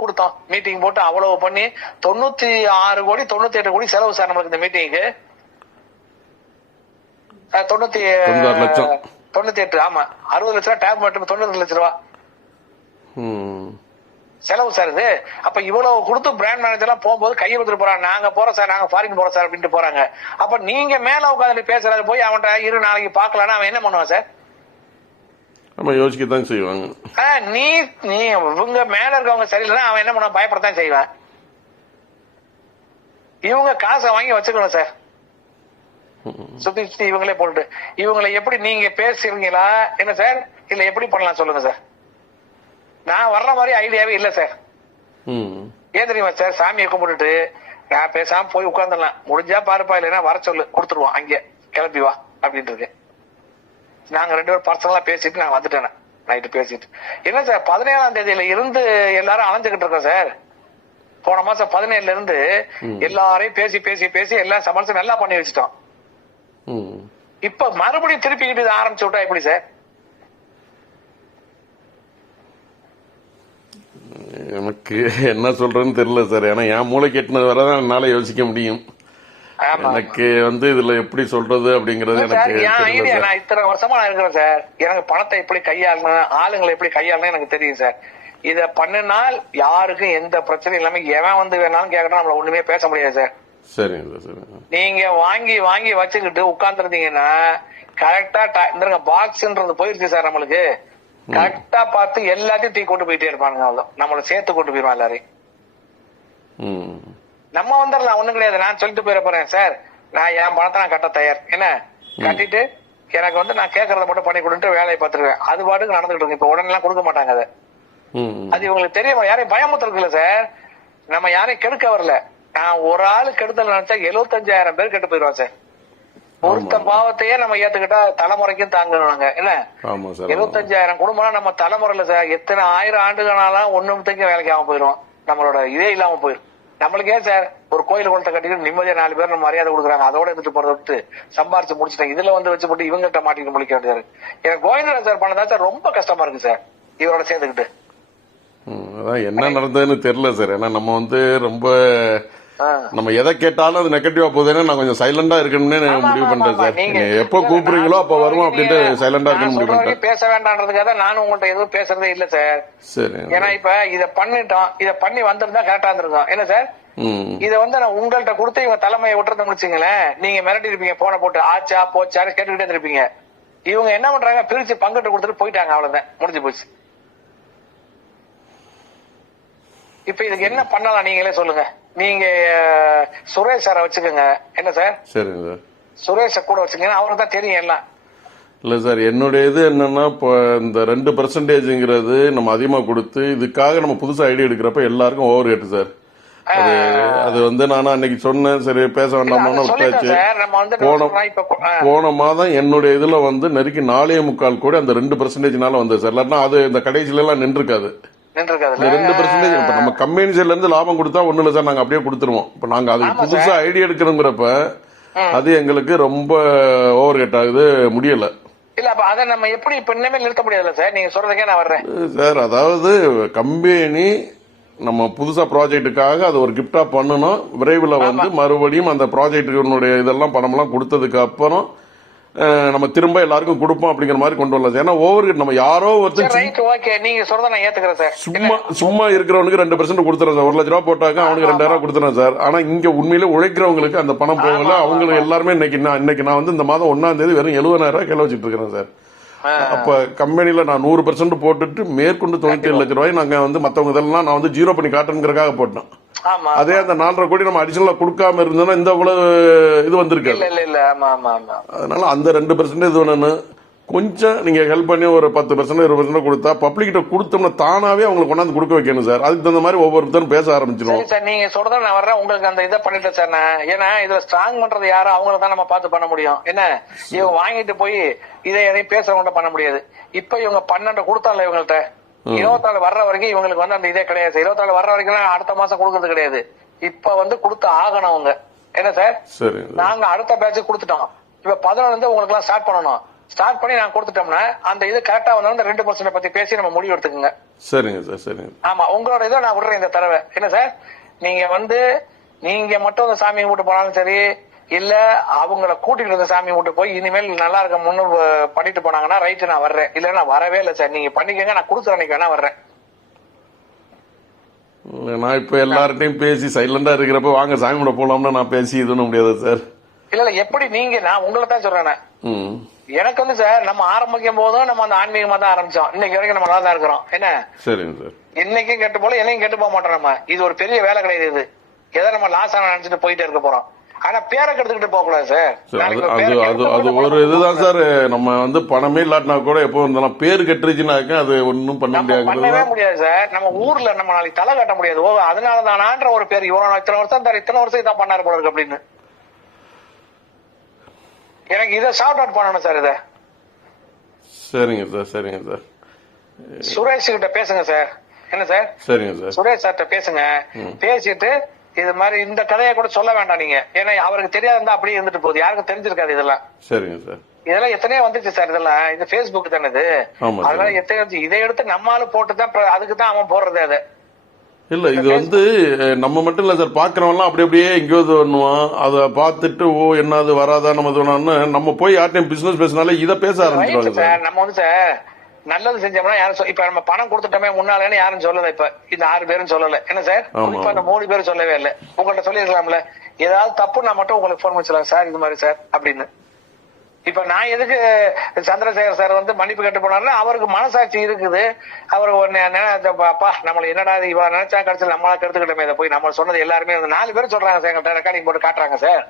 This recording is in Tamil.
கொடுத்தோம். மீட்டிங் போட்டு அவ்வளவு பண்ணி தொண்ணூத்தி ஆறு கோடி தொண்ணூத்தி எட்டு கோடி செலவு சார் நம்மளுக்கு இந்த மீட்டிங்க்கு தொண்ணூத்தி லட்சம். தொண்ணூத்தி எட்டு ஆமா. அறுபது லட்ச ரூபா டேப் மட்டும் தொண்ணூறு லட்ச ரூபா. செலவு சார் இது. அப்ப இவ்வளவு கொடுத்து பிராண்ட் மேனேஜர் எல்லாம் போகும்போது கையை கொடுத்துட்டு போறாங்க. நாங்க போறோம் சார் நாங்க ஃபாரின் போறோம் சார் அப்படின்ட்டு போறாங்க. அப்ப நீங்க மேல உட்காந்து பேசுறது போய் அவன்கிட்ட இரு நாளைக்கு பாக்கலாம்னா அவன் என்ன பண்ணுவான் சார்? நம்ம யோசிக்க தான் செய்வாங்க. நீ நீ இவங்க மேல இருக்கவங்க சரியில்லைன்னா அவன் என்ன பண்ணுவான்? பயப்படத்தான் செய்வான் இவங்க காசை வாங்கி வச்சுக்கணும் சார். சுத்தி சுத்தி இவங்களே போட்டு. இவங்களை எப்படி நீங்க பேசுறீங்களா? என்ன சார்? இல்ல எப்படி பண்ணலாம் சொல்லுங்க சார். நான் வர்ற மாதிரி ஐடியாவே இல்ல சார். ஏன் தெரியுமா சார்? சாமியை கும்பிட்டுட்டு நான் பேசாம போய் உட்கார்ந்துடலாம். முடிஞ்சா பாருப்பா இல்லைன்னா வர சொல்லு. கொடுத்துருவோம் அங்கே. கிளம்பி வா அப்படின்ட்டு நாங்க ரெண்டு பேரும் பர்சனலா பேசிட்டு நான் வந்துட்டேன். நைட்டு பேசிட்டு. என்ன சார் பதினேழாம் தேதியில இருந்து எல்லாரும் அலைஞ்சுக்கிட்டு இருக்கோம் சார். போன மாசம் பதினேழுல இருந்து எல்லாரையும் பேசி பேசி பேசி எல்லாம் சமாளிச்சு நல்லா பண்ணி வச்சுட்டோம். இப்ப மறுபடியும் திருப்பிக்கிட்டு இதை ஆரம்பிச்சு விட்டா எப்படி சார்? எனக்கு என்ன சொல்றேன்னு தெரியல சார். ஏன்னா என் மூளை கெட்டினது வரை தான் என்னால யோசிக்க முடியும். எனக்கு வந்து இதுல எப்படி சொல்றது அப்படிங்கறது எனக்கு நான் இத்தனை வருஷமா நான் இருக்கிறேன் சார். எனக்கு பணத்தை எப்படி கையாளணும் ஆளுங்களை எப்படி கையாளணும் எனக்கு தெரியும் சார். இத பண்ணினால் யாருக்கும் எந்த பிரச்சனையும் இல்லாம எவன் வந்து வேணாலும் கேட்கணும் நம்மள ஒண்ணுமே பேச முடியாது சார். சரிங்க சார். நீங்க வாங்கி வாங்கி வச்சுக்கிட்டு உட்கார்ந்துருந்தீங்கன்னா கரெக்டா இந்த பாக்ஸ்ன்றது போயிருச்சு சார் நம்மளுக்கு. கரெக்டா பார்த்து எல்லாத்தையும் தூக்கி கொண்டு போயிட்டே இருப்பானுங்க அவ்வளோ நம்மள சேர்த்து கொண்டு போயிருவான் எல்லாரையும். நம்ம வந்துடலாம் ஒண்ணும் கிடையாது. நான் சொல்லிட்டு போயிட போறேன் சார். நான் என் பணத்தை நான் கட்ட தயார். என்ன? கட்டிட்டு எனக்கு வந்து நான் கேட்கறத மட்டும் பண்ணி கொடுத்து வேலையை பார்த்துருவேன். அது பாட்டுக்கு நடந்துகிட்டு இருக்கு. இப்ப உடனே எல்லாம் கொடுக்க மாட்டாங்க அதை. அது இவங்களுக்கு தெரியும் யாரையும் பயமுத்துறதுல சார்? நம்ம யாரையும் கெடுக்க வரல. நான் ஒரு ஆளு கெடுதல் நினைச்சா எழுபத்தஞ்சாயிரம் பேர் கெட்டு போயிடுவான் சார். ஒருத்த பாவத்தையே நம்ம ஏத்துக்கிட்டா தலைமுறைக்கும் தாங்கணுங்க என்ன. எழுபத்தஞ்சாயிரம் குடும்பம் நம்ம தலைமுறையில சார் எத்தனை ஆயிரம் ஆண்டுகளாலும் ஒண்ணுத்தையும் வேலைக்கு ஆகாம போயிடும் நம்மளோட இதே இல்லாம போயிடும். நம்மளுக்கே சார் ஒரு கோயில் குளத்தை கட்டிட்டு நிம்மதியா நாலு பேர் நம்ம மரியாதை கொடுக்குறாங்க. அதோட எடுத்துட்டு போறத விட்டு சம்பாரிச்சு முடிச்சிட்டாங்க. இதுல வந்து வச்சு போட்டு இவங்ககிட்ட மாட்டிட்டு முழிக்க வேண்டியது எனக்கு கோவிந்தரா சார் பண்ணதா சார் ரொம்ப கஷ்டமா இருக்கு சார் இவரோட சேர்ந்துக்கிட்டு. அதான் என்ன நடந்ததுன்னு தெரியல சார். ஏன்னா நம்ம வந்து ரொம்ப நம்ம எதை கேட்டாலும் அது நெகட்டிவா போகுதுன்னு நான் கொஞ்சம் சைலண்டா இருக்கணும்னு முடிவு ஆமா. சார். நீங்க எப்போ கூப்பிடுறீங்களோ அப்போ வருவோம் அப்படின்ட்டு சைலண்டா நான் இருக்கணும்னு முடிவு வரைக்கும் பேச வேண்டாம்ன்றதுக்காக நானும் உங்கள்ட்ட எதுவும் பேசுறதே இல்ல சார். சரி. ஏன்னா இப்ப இத பண்ணிட்டோம். இத பண்ணி வந்திருந்தா கரெக்டா இருந்திருக்கும். என்ன சார்? இத வந்து நான் உங்கள்ட்ட கொடுத்து இவங்க தலைமையை விட்டுறத முடிச்சுங்களேன். நீங்க மிரட்டி இருப்பீங்க போன போட்டு ஆச்சா போச்சான்னு கேட்டுக்கிட்டே இருப்பீங்க இவங்க என்ன பண்றாங்க? பிரிச்சு பங்கிட்டு கொடுத்துட்டு போயிட்டாங்க அவ்வளவுதான். முடிஞ்சு போச்சு. இப்ப இதுக்கு என்ன பண்ணலாம் நீங்களே சொல்லுங்க. நீங்க சுரேஷ் சாரை வச்சுக்கோங்க. என்ன சார்? சரிங்க சார். சுரேஷ கூட வச்சுக்கோங்க. அவருக்கு தான் தெரியும் எல்லாம். இல்ல சார் என்னுடைய இது என்னன்னா இப்போ இந்த ரெண்டு பெர்சன்டேஜ்ங்கிறது நம்ம அதிகமா கொடுத்து இதுக்காக நம்ம புதுசா ஐடியா எடுக்கிறப்ப எல்லாருக்கும் ஓவர் ஹெட் சார். அது அது வந்து நானும் அன்னைக்கு சொன்னேன் சரி பேச வேண்டாமான்னு விட்டாச்சு. போன நான் போன மாதம் என்னுடைய இதுல வந்து நெருக்கி நாலே முக்கால் கோடி அந்த ரெண்டு பெர்சன்டேஜ்னால வந்தது சார். இல்லாட்டினா அது இந்த கடைசில எல்லாம் நின்றுருக்காது ரெண்டு பெர்சன்டேஜ் இப்ப நம்ம கம்பெனி சைட்ல இருந்து லாபம் கொடுத்தா ஒண்ணு இல்ல சார் நாங்க அப்படியே கொடுத்துருவோம். இப்ப நாங்க அதுக்கு புதுசா ஐடியா எடுக்கிறோங்கிறப்ப அது எங்களுக்கு ரொம்ப ஓவர் ஹெட் ஆகுது முடியல. இல்ல அப்ப அதை நம்ம எப்படி இப்ப இனிமேல் நிறுத்த முடியாதுல்ல சார்? நீங்க சொல்றதுக்கே நான் வர்றேன். சார் அதாவது கம்பெனி நம்ம புதுசா ப்ராஜெக்ட்டுக்காக அது ஒரு கிஃப்டா பண்ணணும். விரைவில் வந்து மறுபடியும் அந்த ப்ராஜெக்டுனுடைய இதெல்லாம் பணம்லாம் கொடுத்ததுக்கு அப்புறம் நம்ம திரும்ப எல்லாருக்கும் கொடுப்போம் அப்படிங்கிற மாதிரி கொண்டு வரலாம் சார். ஏன்னா ஓவர் நம்ம யாரோ ஒருத்தர் நீங்க சொல்றத நான் ஏத்துக்கிறேன் சார். சும்மா சும்மா இருக்கிறவனுக்கு ரெண்டு பெர்சென்ட் கொடுத்துறேன் சார். ஒரு லட்ச ரூபா போட்டாக்க அவனுக்கு ரெண்டாயிரம் கொடுத்துறேன் சார். ஆனா இங்க உண்மையிலே உழைக்கிறவங்களுக்கு அந்த பணம் போகல. அவங்களுக்கு எல்லாருமே இன்னைக்கு நான் இன்னைக்கு நான் வந்து இந்த மாதம் ஒன்னாம் தேதி வெறும் எழுபதாயிரம் ரூபாய் கிலோ வச்சுட்டு இருக்கிறேன் சார். அப்ப கம்பெனில நான் நூறு பெர்சென்ட் போட்டுட்டு மேற்கொண்டு தொண்ணூத்தி ஏழு லட்ச ரூபாய் நாங்க வந்து மத்தவங்க இதெல்லாம் நான் வந்து ஜீரோ பண்ணி காட்டுங்கிறதுக்காக போட்டேன் அதே அந்த நாலரை கோடி நம்ம அடிஷனலா கொடுக்காம இருந்தோம்னா இந்த இவ்வளவு இது வந்திருக்காது இல்ல இல்ல இல்ல. ஆமா ஆமா ஆமா. அதனால அந்த ரெண்டு பெர்சென்ட் இது வேணும்னு கொஞ்சம் நீங்க ஹெல்ப் பண்ணி ஒரு பத்து பர்சன்ட் இருபது பர்சன்ட் கொடுத்தா பப்ளிக் கிட்ட கொடுத்தோம்னா தானாவே அவங்களுக்கு கொண்டாந்து கொடுக்க வைக்கணும் சார். அதுக்கு தகுந்த மாதிரி ஒவ்வொருத்தரும் பேச ஆரம்பிச்சிடும் சரி நீங்க சொல்றத நான் வர்றேன். உங்களுக்கு அந்த இதை பண்ணிட்டேன் சார் நான். ஏன்னா இதுல ஸ்ட்ராங் பண்றது யாரோ அவங்கள தான் நம்ம பார்த்து பண்ண முடியும். என்ன? இவங்க வாங்கிட்டு போய் இதை எதையும் பேசுறவங்க பண்ண முடியாது. இப்ப இவங்க பன்னெண்டு கொடுத்தால இவங்கள்ட்ட. இருபத்தாலு வர்ற வரைக்கும் இவங்களுக்கு வந்து அந்த இதே கிடையாது இருபத்தாலு வர்ற வரைக்கும் அடுத்த மாசம் கொடுக்கறது கிடையாது. இப்ப வந்து கொடுத்து ஆகணும் அவங்க. என்ன சார்? நாங்க அடுத்த பேட்ச் கொடுத்துட்டோம். இப்ப பதினொன்று வந்து உங்களுக்கு எல்லாம் ஸ்டார்ட் பண்ணணும். ஸ்டார்ட் பண்ணி நான் கொடுத்துட்டோம்னா அந்த இது கரெக்டா வந்தாலும் ரெண்டு பர்சன்ட் பத்தி பேசி நம்ம முடிவு எடுத்துக்கோங்க. சரிங்க சார் சரிங்க. ஆமா உங்களோட இதை நான் விடுறேன் இந்த தடவை. என்ன சார்? நீங்க வந்து நீங்க மட்டும் அந்த சாமி கும்பிட்டு போனாலும் சரி இல்ல அவங்கள கூட்டிட்டு இருந்த சாமி கும்பிட்டு போய் இனிமேல் நல்லா இருக்க முன்னு பண்ணிட்டு போனாங்கன்னா ரைட்டு நான் வர்றேன். இல்ல நான் வரவே இல்லை சார் நீங்க பண்ணிக்கங்க நான் கொடுக்குற அன்னைக்கு வேணா வர்றேன். நான் இப்ப எல்லார்ட்டையும் பேசி சைலண்டா இருக்கிறப்ப வாங்க சாமி கூட போலாம்னா நான் பேசி இது பண்ண முடியாது சார் இல்ல இல்ல எப்படி நீங்க நான் உங்களை தான் சொல்றேன் எனக்கு வந்து சார் நம்ம ஆரம்பிக்கும் போதும் நம்ம அந்த ஆன்மீகமா தான் ஆரம்பிச்சோம். இன்னைக்கு வரைக்கும் நம்ம நல்லா தான் இருக்கிறோம். என்ன? சரிங்க சார் இன்னைக்கும் கெட்டு போல என்னையும் கெட்டு போக மாட்டோம் நம்ம. இது ஒரு பெரிய வேலை கிடையாது இது. எதை நம்ம லாஸ் ஆன நினைச்சிட்டு போயிட்டே இருக்க போறோம். ஆனா பேரை கெடுத்துக்கிட்டு போக கூடாது சார் அது அது ஒரு இதுதான் சார். நம்ம வந்து பணமே இல்லாட்டினா கூட எப்போ இருந்தாலும் பேர் கெட்டுருச்சுனாக்க அது ஒன்றும் பண்ண நம்ம பண்ணவே முடியாது முடியாது சார். நம்ம ஊர்ல நம்ம நாளைக்கு தலை கட்ட முடியாது. ஓ அதனால தானான்ற ஒரு பேர். இவ்வளவு இத்தனை வருஷம் தர இத்தனை வருஷம் இதான் பண்ணாரு போல இருக்கு அப்படின்னு. எனக்கு இதை ஷார்ட் அவுட் பண்ணணும் சார் இதை. சரிங்க சார் சரிங்க சார். சுரேஷ் கிட்ட பேசுங்க சார். என்ன சார்? சரிங்க சார். சுரேஷ் சார்ட்ட பேசுங்க. பேசிட்டு இது மாதிரி இந்த கதையை கூட சொல்ல வேண்டாம் நீங்க. ஏன்னா அவருக்கு தெரியாத இருந்தா அப்படியே இருந்துட்டு போகுது. யாருக்கும் தெரிஞ்சிருக்காது இதெல்லாம். சரிங்க சார். இதெல்லாம் எத்தனையோ வந்துச்சு சார் இதெல்லாம். இது Facebook தானே இது. அதனால எத்தனையோ. இதை எடுத்து நம்மால போட்டு தான் அதுக்கு தான் அவன் போடுறது அது. இல்ல இது வந்து நம்ம மட்டும் இல்ல சார். பாக்குறவன்லாம் அப்படி அப்படியே எங்கேயோ இது பண்ணுவான். அதை பார்த்துட்டு ஓ என்ன அது வராதா நம்ம இது நம்ம போய் யார்ட்டையும் பிசினஸ் பேசினாலே இதை பேச ஆரம்பிச்சிருவாங்க சார். நம்ம வந்து சார் நல்லது செஞ்சோம்னா யாரும் இப்ப நம்ம பணம் கொடுத்துட்டோமே முன்னாலேன்னு யாரும் சொல்லல இப்ப. இந்த ஆறு பேரும் சொல்லல. என்ன சார். குறிப்பா அந்த மூணு பேரும் சொல்லவே இல்ல. உங்கள்ட்ட சொல்லிருக்கலாம்ல ஏதாவது தப்பு நான் மட்டும் உங்களுக்கு போன் வச்சிடலாம் சார் இது மாதிரி சார் அப்படின்னு. இப்ப நான் எதுக்கு சந்திரசேகர் சார் வந்து மன்னிப்பு கேட்டு போனாருன்னா அவருக்கு மனசாட்சி இருக்குது. அவர் அப்பா நம்மள என்னடா இவ நினைச்சா கடைசியில் நம்மளா கெடுத்துக்கிட்டோமே இதை போய். நம்ம சொன்னது எல்லாருமே நாலு பேரும் சொல்றாங்க சார் எங்கள்கிட்ட ரெக்கார்டிங் போட்டு காட்டுறாங்க சார்.